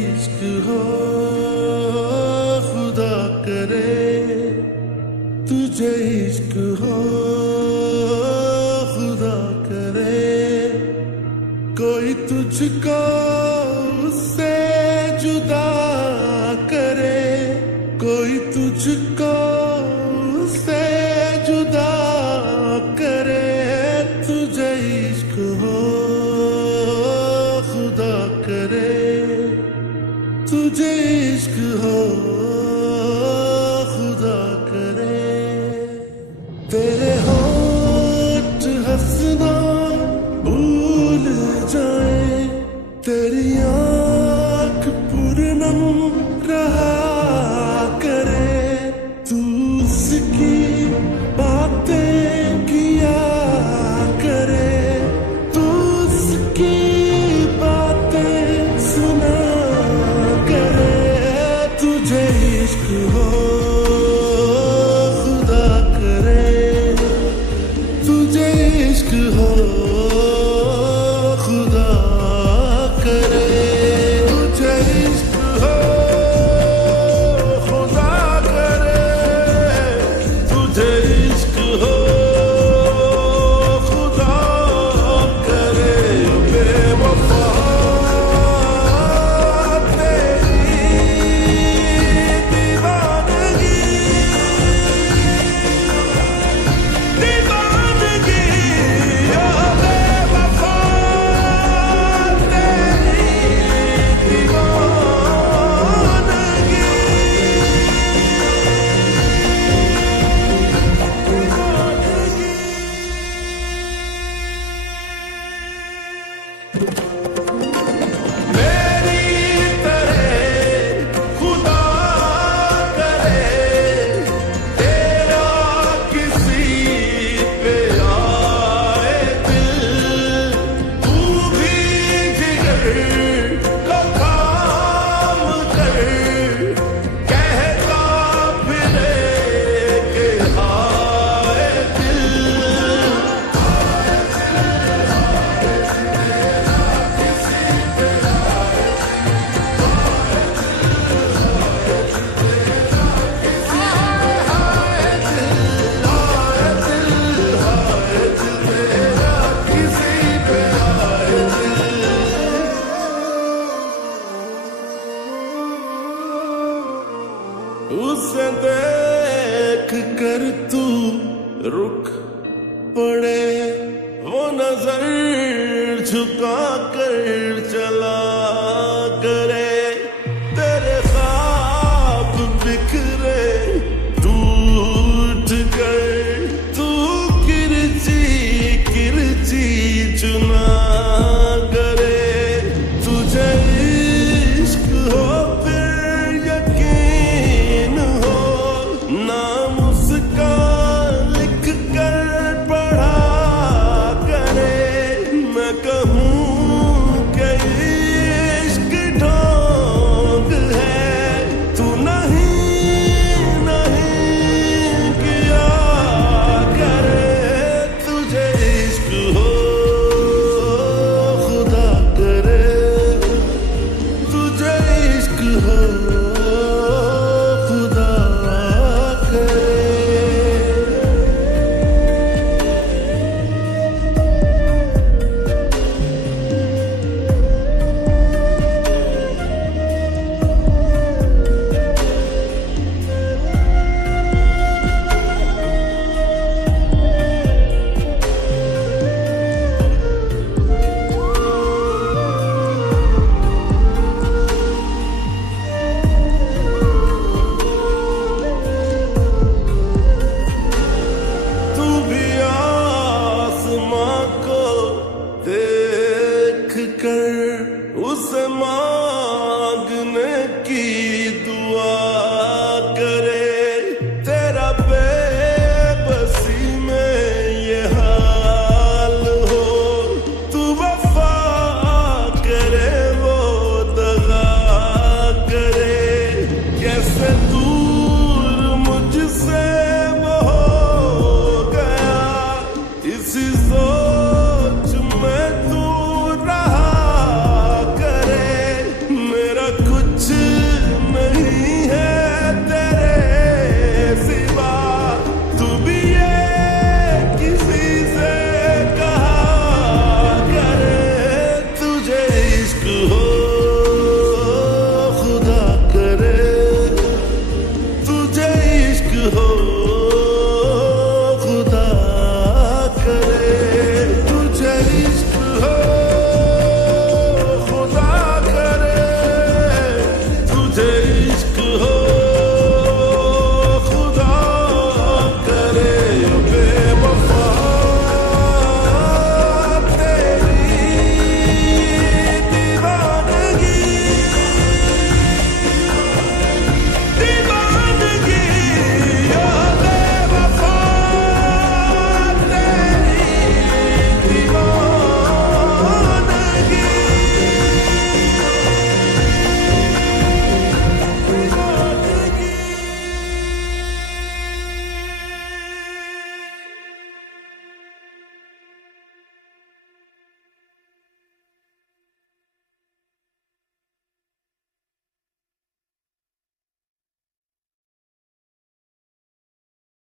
इश्क हो खुदा करे, तुझे इश्क हो खुदा करे, कोई तुझको उससे जुदा करे, कोई तुझको उससे जुदा करे, तुझे इश्क हो खुदा करे, तुझे इश्क हो खुदा करे। तेरे होठ हंसना भूल जाए, तेरी आँख पूरनम रहा करे, तू उसकी बातें किया करे, तू उसकी बातें सुना करे, तुझे इश्क हो खुदा करे, तुझे इश्क हो खुदा करे, तुझे इश्क हो खुदा करे, तुझे इश्क हो खुदा करे, बेवफा तेरी दीवानगी, दीवानगी ओ बेवफा तेरी दीवानगी, मेरी तरह खुदा करे, तेरा किसी पे आए दिल, तू भी जिगर का काम कर, कहता फिरे के हाय दिल, उसे देख कर तू रुक पड़े, वो नजर झुका कर चला करे, तेरे ख्वाब बिखरे टूट कर, तू किरची किरची चुना करे, तुझे इश्क हो फिर यकीन हो, नाम उसका लिख कर पढ़ा करे, मैं कहूँ कि इश्क ढोंग है, तू नहीं नहीं किया करे, तुझे इश्क हो खुदा करे, तुझे इश्क हो